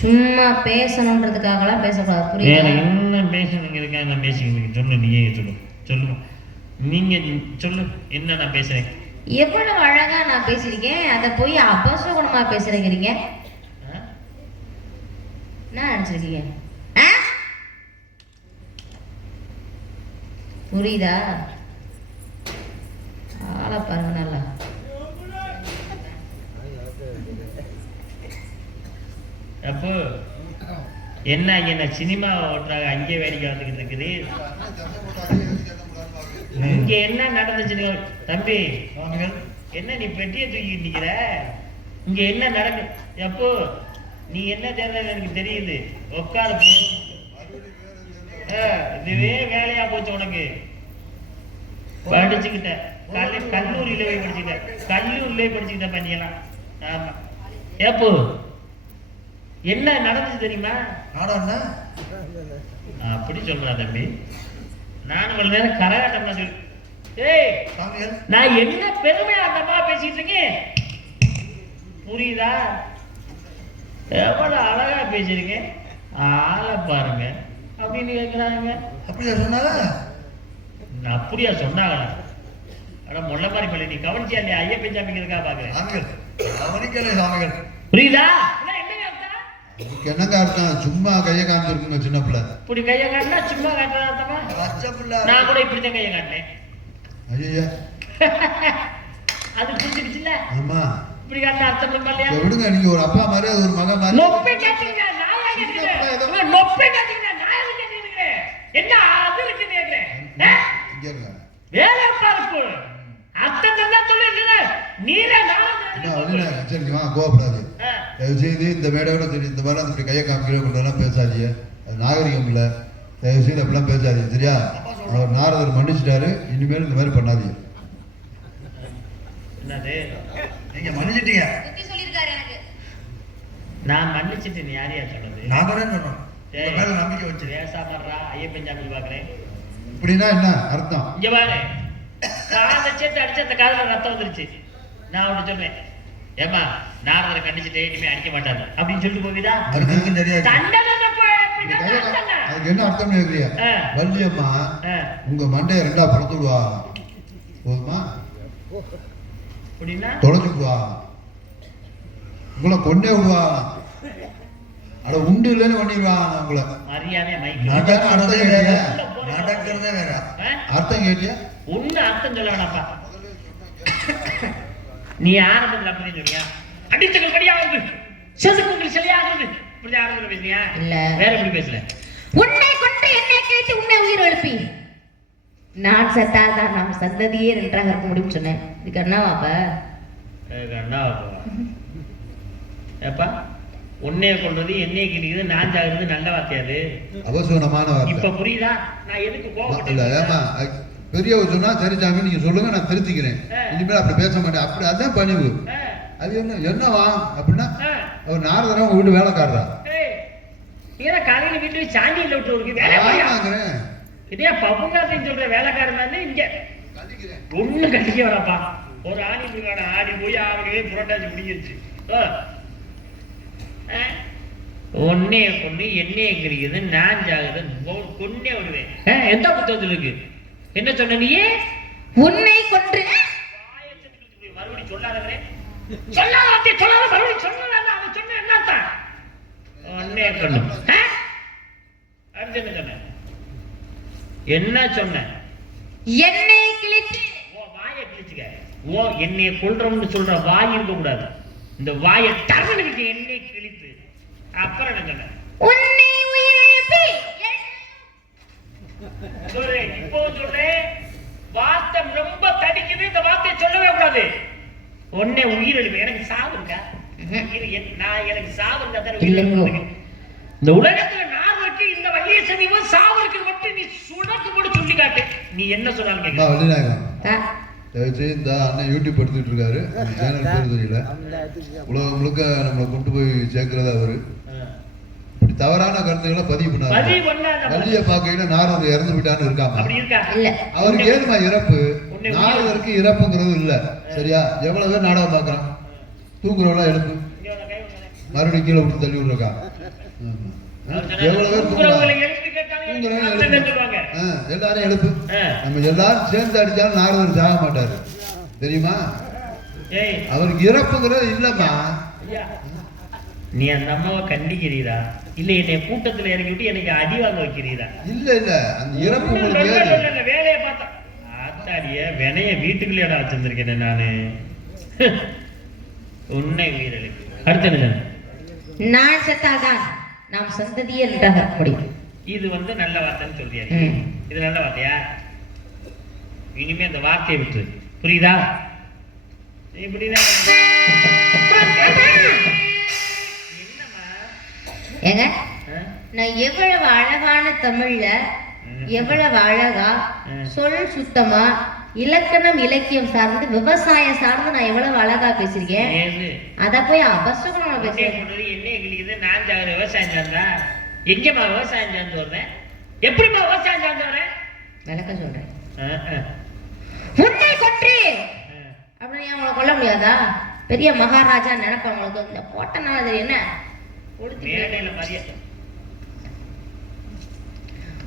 சும்மா பேசணுன்றதுக்காகலாம் பேசக்கூடாது, புரியுதா? என்ன பேசணுங்க இருக்கா? பேசிக்கிறீங்க, சொல்லு, நீயே சொல்லு, சொல்லுங்க, நீங்க சொல்லு, என்ன நான் பேசுறேன்? எவ்வளவு அழகா நான் பேசிருக்கேன், அதை போய் அபசகுணமா பேசுறீங்க. என்ன நினைச்சிருக்கீங்க? புரியுதா? ஆளை பாருங்க நல்லா. அப்போ என்ன சினிமா ஓட்டுறாங்க, அங்கே வேடிக்கை வந்துக்கிட்டு இருக்குது. இங்க என்ன நடந்துச்சு தம்பி? என்ன நீ பெட்டியை தூக்கிட்டு நிக்கிற? இங்க என்ன நடக்கு? எப்போ நீ என்ன தேர்தல் எனக்கு தெரியுது. உட்காரு, இதுவே வேலையா போச்சு உனக்கு. படிச்சுக்கிட்ட கல்லூரியில போய் படிச்சுக்கிட்ட பண்ணியலாம். ஆமா, எப்போ என்ன நடந்துச்சு தெரியுமா? அப்படி சொல்றா தம்பி. நான் இவ்வளவு நேரம் கரகாட்டமா சொல்லி, நான் என்ன பெருமையாட்டமா பேசிட்டு இருக்கேன், புரியுதா? எவ்வளவு அழகா பேசிருக்கேன், ஆளை பாருங்க அப்படின்னு கேட்கிறாங்க. அப்படியா சொன்னாங்க? அப்படியா சொன்னாங்க? ஆனா முள்ள மாதிரி பள்ளி நீ கவனிச்சியா இல்லையா? ஐயப்பன் சாமிக்கு இருக்கா பாக்குறேன், புரியுதா? என்னங்க அர்த்தம்? சும்மா கையை காமிச்சிருக்குங்க சின்ன பிள்ளை. இப்படி கையை காட்டினா சும்மா காட்டுறதா? நான் கூட இப்படித்தான் கையை காட்டினேன். ஐயா அது புரிஞ்சுக்கிச்சுல? ஆமா, இப்படி காட்டின அர்த்தம் இல்லையா? விடுங்க, நீங்க ஒரு அப்பா மாதிரி அது ஒரு மகன் மாதிரி. நொப்பை கேட்டீங்க, நாயா கேட்டீங்க, நொப்பை கேட்டீங்க, நாயா கேட்டீங்க, என்ன அது வச்சு கேக்குறேன்? வேலை பார்ப்பு அர்த்தம் தான் சொல்லுங்க. நீரே சரி, வாங்க, கோவப்படாது. தயவு செய்து இந்த மேடையோட தெரியும், இந்த மாதிரி அந்த கையை காமிக்கிற கொண்டெல்லாம் பேசாதீங்க, அது நாகரிகம் இல்லை. தயவு செய்து அப்படிலாம் பேசாதீங்க, சரியா? அவர் நாரதர் மன்னிச்சிட்டாரு, இனிமேல் இந்த மாதிரி பண்ணாதீங்க. நீங்க மன்னிச்சிட்டீங்க, நான் மன்னிச்சிட்டேன். யாரையா சொன்னது? நான் தானே சொன்னேன். நம்பிக்கை வச்சு பேசாமறா, ஐயப்பன் சாமி பாக்குறேன். இப்படின்னா என்ன அர்த்தம்? இங்க பாரு, காதை சேர்த்து அடிச்சு அந்த காதுல ரத்தம் வந்துருச்சு. நான் ஒண்ணு சொன்னேன், ஏமா நாரதரை கண்டிச்சுட்டே இனிமே அடிக்க மாட்டாங்க அப்படின்னு சொல்லிட்டு போவிதா? அதுக்கு என்ன அர்த்தம் கேக்குறியா? வள்ளியம்மா உங்க மண்டைய ரெண்டா படுத்து விடுவா, போதுமா? தொலைச்சு விடுவா, உங்களை கொண்டே விடுவா, அட உண்டு இல்லைன்னு பண்ணிடுவா உங்களை. நடக்கிறதே வேற அர்த்தம் கேட்டியா? ஒண்ணு அர்த்தம் சொல்ல வேணாப்பா. நீ ஆரம்பத்தில் அப்படி சொல்லியா? அடித்துகள் படியாவது செதுக்குங்கள் சிலையாகிறது இப்படி ஆரம்பத்தில் பேசுறியா? இல்ல, வேற எப்படி பேசல? உன்னை கொண்டு என்னை கேட்டு உன்னை உயிர் எழுப்பி நான் செத்தாதான் நாம் சந்ததியே நன்றாக இருக்க முடியும் சொன்னேன். இதுக்கு அண்ணாவாப்ப ஏப்பா, உன்னைய கொண்டது என்னைய கிழிக்குது, நான் ஜாகிறது நல்ல வார்த்தையாது, அவசரமான வார்த்தை. இப்ப புரியுதா நான் எதுக்கு கோவப்பட்டேன்? பெரியவர் சொன்னா சரி சாமி நீங்க சொல்லுங்க, நான் திருத்திக்கிறேன், இனிமேல் அப்படி பேச மாட்டேன். அப்படி அதான் பணிவு. அது என்னவா அப்படின்னா அவர் நாரதரா உங்க வீட்டு வேலைக்காரரா? காலையில வீட்டுல சாண்டியில விட்டு வேலை வாங்குறேன். இதே பப்புங்காத்தையும் சொல்ற வேலைக்காரன் தானே இங்க ஒண்ணு கட்டிக்க வரப்பா. ஒரு ஆணி பிள்ளையோட ஆடி போய் அவங்களே புரட்டாச்சு முடிஞ்சிருச்சு. ஒன்னைய கொண்டு எண்ணெய கிரிக்குது, நான் ஜாகுது, கொன்னே விடுவேன். எந்த புத்தகத்துல இருக்கு? என்ன சொன்ன நீ? உன்னை கொன்று மறுபடியும் சொல்லாதே, சொல்லாத சொல்லாத, மறுபடியும் சொல்லாத. அவன் சொன்ன என்ன? ஒன்னே கொண்டு அடுத்து என்ன சொன்ன? என்ன சொன்ன? எண்ணெய் கிழிச்சு. ஓ வாயை கிழிச்சுக்க. ஓ என்னைய கொல்றோம்னு சொல்ற வாய் இருக்க கூடாது. இந்த வாயை டர்னுக்கு எண்ணெய் கிழித்து. அப்புறம் என்ன சொன்ன? உன்னை உயிர் எழுப்பி. சொல்றேன், இப்போ சொல்றேன், வார்த்தை ரொம்ப தடிக்குது, இந்த வார்த்தையை சொல்லவே கூடாது. உன்னை உயிர் எழுப்பி. எனக்கு சாவு இருக்கா? நான் எனக்கு சாவு இருக்கா? இந்த உலகத்துல நான் இருக்கு, இந்த வள்ளிய சனிவும் சாவு இருக்கு மட்டும் நீ சுடக்கு கூட சொல்லி காட்டு. நீ என்ன சொன்னாலும் கேட்க. இந்த அண்ணன் யூடியூப் எடுத்துட்டு இருக்காரு, சேனல் பேர் தெரியல, உலகம் முழுக்க நம்மளை கொண்டு போய் சேர்க்கிறது அவரு. இப்படி தவறான கருத்துக்களை பதிவு பண்ணாரு. வள்ளிய பாக்கையில நாரதர் இறந்து விட்டான்னு இருக்காம அவருக்கு ஏதுமா இறப்பு? நாரதருக்கு இறப்புங்கிறது இல்ல, சரியா? எவ்வளவு பேர் நாடகம் பாக்குறான்? தூங்குறவெல்லாம் எழுப்பு. இங்க வர கை விடுங்க. மறுபடியும் கீழே விட்டு தள்ளி விடுறக்கா. எவ்வளவு பேர் தூங்குறவங்களை எழுப்பி கேட்டாலே தூங்குறவங்க சொல்லுவாங்க. எல்லாரும் எழுப்பு. நம்ம எல்லாரும் சேர்ந்து அடிச்சாலும் நாரதர் சாக மாட்டாரு தெரியுமா? ஏய், அவருக்கு இறப்புங்கிறது இல்லம்மா. ஐயா, நீ அந்த அம்மாவை கண்டிக்கிறீரா இல்ல என்னை கூட்டத்துல இறக்கி விட்டு எனக்கு அடி வாங்க வைக்கிறீரா? இல்ல இல்ல, அந்த இறப்பு உங்களுக்கு ஏது? வேலையை பார்த்தா ஆத்தாடிய வினைய வீட்டுக்குள்ளேடா வச்சிருந்திருக்கேன் நானு. உன்னை உயிரிழப்பு. அடுத்த என்ன? நான் செத்தால்தான் நாம் சந்ததியே நன்றாக இருக்க முடியும். இது நல்ல வார்த்தைன்னு சொல்றியா? இது நல்ல வார்த்தையா? இனிமே அந்த வார்த்தையை விட்டு புரியுதா? இப்படிதான் ஏங்க, நான் எவ்வளவு அழகான தமிழ்ல எவ்வளவு அழகா சொல் சுத்தமா இலக்கணம் இலக்கியம் சார்ந்து விவசாயம் சார்ந்து நான் எவ்வளவு அழகா பேசிருக்கேன். அத போய் அபசகுணமா பேசுறேன். என்ன கிளிக்குது? நான் விவசாயம் சார்ந்தா எங்கம்மா விவசாயம் சார்ந்து வர்றேன்? எப்படிமா விவசாயம் சார்ந்து வரேன்? விளக்க சொல்றேன். உன்னை கொன்று அப்படின்னு அவங்களை கொல்ல முடியாதா? பெரிய மகாராஜா நினைப்பவங்களுக்கு இந்த போட்டனால அது என்ன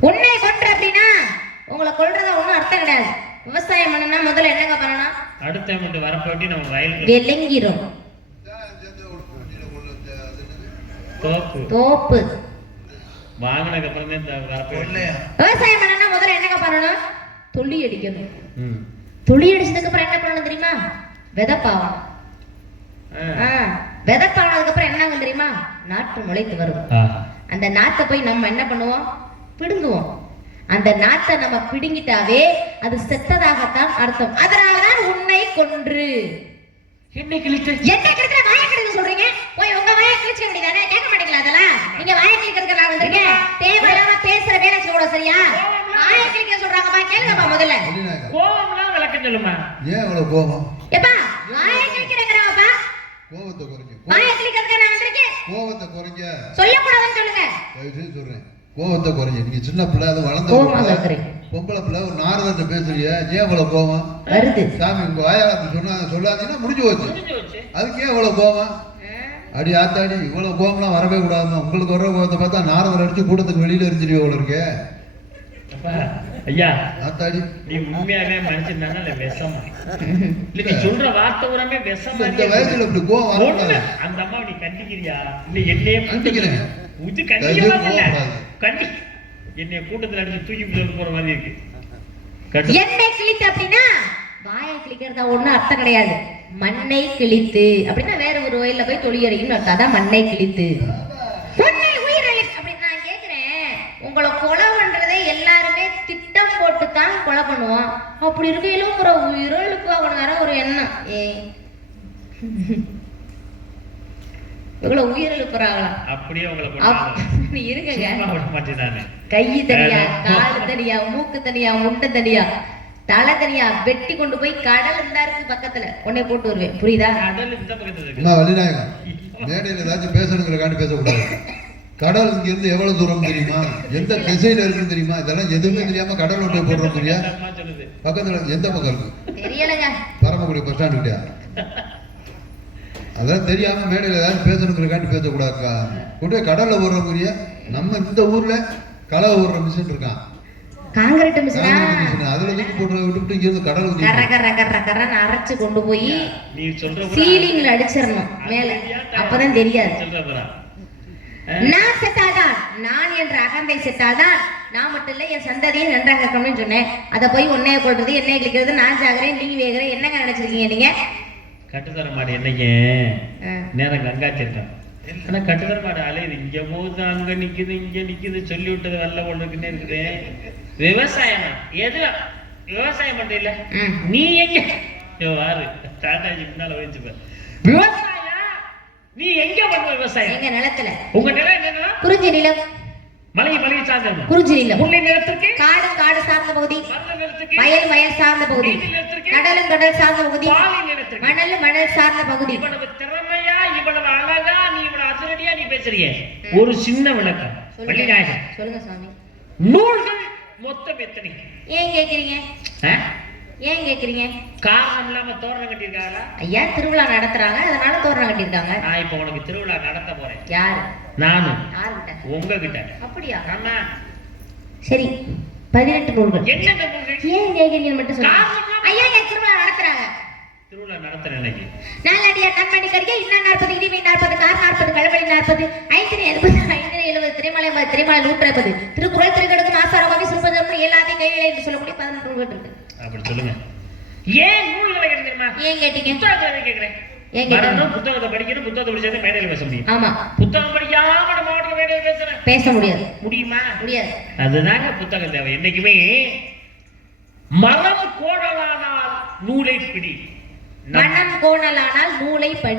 உன்னை கொன்று அப்படின்னா உங்களை கொல்றதா ஒண்ணும் அர்த்தம் கிடையாது. விவசாயம் பண்ணனா முதல்ல என்னங்க பண்ணணும்? அடுத்த மட்டும் வரப்போட்டி நம்ம வயல் விளங்கிரும். தோப்பு வாங்கினதுக்கு அப்புறம் வரப்போட்டி விவசாயம் பண்ணனா முதல்ல என்னங்க பண்ணணும்? தொல்லி அடிக்கணும். தொல்லி அடிச்சதுக்கு அப்புறம் என்ன பண்ணணும் தெரியுமா? விதைப்பாவணும். விதைப்பாவனதுக்கு அப்புறம் என்னங்க தெரியுமா? நாற்று முளைத்து வரும். அந்த நாத்தை போய் நம்ம என்ன பண்ணுவோம்? பிடுங்குவோம். அந்த நாத்தை நம்ம பிடுங்கிட்டாவே அது செத்ததாகத்தான் அர்த்தம். அதனாலதான் உன்னை கொன்று. என்ன கிழிச்சு வாயை கிழிக்க சொல்றீங்க? போய் உங்க வாயை கிழிச்ச வேண்டியதானே? கேட்க மாட்டீங்களா? அதெல்லாம் நீங்க வாயை கிழிக்கிறதுக்கு நான் வந்திருக்கேன். தேவையில்லாம பேசுற வேலை கூட சரியா? வாயை கிழிக்க சொல்றாங்கப்பா, கேளுங்கப்பா முதல்ல. கோவம்லாம் விளக்கம் சொல்லுமா? ஏன் அவ்வளவு கோவம்? எப்பா வாயை கிழிக்கிறேங்கறாப்பா. கோவத்தை குறைங்க. வாயை கிழிக்கிறதுக்கு நான் வந்திருக்கேன். கோவத்தை குறைங்க. சொல்லக்கூடாதுன்னு சொல்லுங்க. தயவுசெய்து சொல்றேன், கோவத்தை குறைங்க. நீங்க சின்ன பிள்ளை, அது வளர்ந்த பொம்பளை பிள்ளை, ஒரு நாரதத்தை பேசுறீங்க. ஏன் இவ்வளவு கோவம் வருது? சாமி உங்க வாயால சொல்லாதீங்கன்னா முடிஞ்சு போச்சு. அதுக்கு ஏன் இவ்வளவு கோவம்? அடி ஆத்தாடி, இவ்வளவு கோவம்லாம் வரவே கூடாதுமா. உங்களுக்கு வர்ற கோவத்தை பார்த்தா நாரதர் அடிச்சு கூட்டத்துக்கு வெளியில எரிஞ்சிருவே இவ்வளவு இருக்கே. ஐயா ஆத்தாடி, நீ உண்மையாவே மனுஷன் தானே? இல்ல விஷமா? இல்ல நீ சொல்ற வார்த்தை பூராமே விஷமா? இந்த வயசுல இப்படி கோவம் வரக்கூடாது. அந்த அம்மா நீ கண்டிக்கிறியா? இல்ல என்னையே கண்டிக்கிறேன். இது கண்டிக்கவே கண்டி என்னைய கூட்டத்துல அடிச்சு தூக்கி போற மாதிரி இருக்கு. என்னை கிழித்து அப்படின்னா வாயை கிழிக்கிறதா ஒண்ணும் அர்த்தம் கிடையாது. மண்ணை கிழித்து அப்படின்னா வேற ஒரு வயல்ல போய் தொழில் அடிக்கணும்னு அர்த்தம். அதான் மண்ணை கிழித்து. உன்னை உயிரிழி அப்படின்னு நான் கேக்குறேன். உங்களை கொலை பண்றதே எல்லாருமே திட்டம் போட்டுத்தான் கொலை பண்ணுவோம். அப்படி இருக்கையிலும் ஒரு உயிரிழப்பு ஆகணுங்கிற ஒரு எண்ணம். இவ்வளவு உயிரிழப்புறாங்களா? அப்படியே உங்களை இருங்க. கை தனியா, காலு தனியா, மூக்கு தனியா, முட்டை தனியா, தலை தனியா வெட்டி கொண்டு போய் கடல் இருந்தா இருக்கு பக்கத்துல உடனே போட்டு வருவேன். புரியுதா? கடல் இந்த பக்கத்துல இருக்கு. வள்ளிநாயகம், மேடையில ஏதாச்சும் பேசணுங்கிறக்காண்டி பேசக்கூடாது. கடல் இங்க இருந்து எவ்வளவு தூரம் தெரியுமா? எந்த திசையில இருக்குன்னு தெரியுமா? இதெல்லாம் எதுவுமே தெரியாம கடல் ஒன்றை போடுறோம். தெரியா? பக்கத்துல எந்த பக்கம் இருக்கு? தெரியலங்க. பரமக்குடி பஸ் ஸ்டாண்டு கிட்டயா? அதெல்லாம் தெரியாம மேடையில ஏதாவது பேசணுங்கிறக்காண்டி பேசக்கூடாதுக்கா. கொண்டு கடல்ல ஓடுறக்கூடிய நம்ம இந்த ஊர்ல களை ஓடுற மிஷின் இருக்கான். Concrete machine. அதுல தூக்கி போட்டு விட்டு இங்க இருந்து கடலுக்கு கர அரைச்சு கொண்டு போய் சீலிங்ல அடிச்சிடணும் மேல. அப்பதான் தெரியாது. நான் செத்தாதான், நான் என்ற அகந்தை செத்தாதான் நான் மட்டும் இல்ல என் சந்ததியும் நன்றாக இருக்கணும்னு சொன்னேன். அதை போய் உன்னைய கொள்றது, என்னைய கிழிக்கிறது, நான் சாகுறேன், நீங்க வேகிறேன். என்னங்க நினைச்சிருக்கீங்க நீங்க? கட்டுத்தர மாடு என்னைக்கு நேரம் கங்காச்சி இருக்கான். ஆனா கட்டுத்தர மாடு அலையுது. இங்க போகுது, அங்க நிக்குது, இங்க நிக்குது, சொல்லி விட்டது வரல ஒண்ணுக்குன்னே இருக்குது. விவசாயமா? எது விவசாயம் பண்றீல்ல நீ? எங்க வாரு தாத்தாஜி முன்னால வச்சுப்ப. விவசாயம் நீ எங்க பண்ணுவ? விவசாயம் எங்க நிலத்துல. உங்க நிலம் என்னன்னா குறிஞ்சி நிலம். மலை சார்ந்த குறிஞ்சி நிலம். முல்லை நிலத்திற்கு காடு சார்ந்த பகுதி, வயல் சார்ந்த பகுதி, கடல் சார்ந்த பகுதி, மணல் சார்ந்த பகுதி. இவ்வளவு திறமையா, இவ்வளவு அழகா, நீ இவ்வளவு அதிரடியா நீ பேசுறீங்க. ஒரு சின்ன விளக்கம் சொல்லுங்க சுவாமி. நூல்கள் மொத்தம் எத்தனை? ஏன் கேக்குறீங்க? ஏன் கேக்குறீங்க? காரணம் இல்லாம தோரணம் கட்டியிருக்காங்களா? ஐயா திருவிழா நடத்துறாங்க, அதனால தோரணம் கட்டியிருக்காங்க. நான் இப்ப உனக்கு திருவிழா நடத்த போறேன். யாரு? நானு. யாருகிட்ட? உங்ககிட்ட. அப்படியா? ஆமா. சரி, 18 நூல்கள். என்னென்ன நூல்கள்? ஏன் கேக்குறீங்கன்னு மட்டும் சொல்லுங்க. காரணம் ஐயா இங்க திருவிழா நடத்துறாங்க. திருவிழா நடத்துறேன் இன்னைக்கு. நாலடியார் நன்மணி கடிகை இன்னும் 40 இடிமை 40 கார் 40 கழுவழி 40 ஐந்திரை 70 ஐந்திரை 70 திரைமலை 150 திருக்குறள் திருக்கடுக்கு ஆசாரமாகி சுருபதம் எல்லாத்தையும் கையில என்று சொல்லக்கூடிய 18 நூல்கள் இருக்கு. அப்படி சொல்லுங்க. ஏன் நூல்களை கேட்க தெரியுமா? ஏன் கேட்டீங்க? புத்தகத்தை கேட்கிறேன். ஏன் கேட்டீங்க? புத்தகத்தை படிக்கணும், புத்தகத்தை படிச்சா மேடையில பேச முடியும். ஆமா, புத்தகம் படிக்காம நம்ம மாவட்ட மேடையில பேசுறேன். பேச முடியாது. முடியுமா? முடியாது. அதுதாங்க புத்தகம் தேவை. என்னைக்குமே மரம் கோடலானால் நூலை பிடி. மனம் கோணலானால் நூலை படி.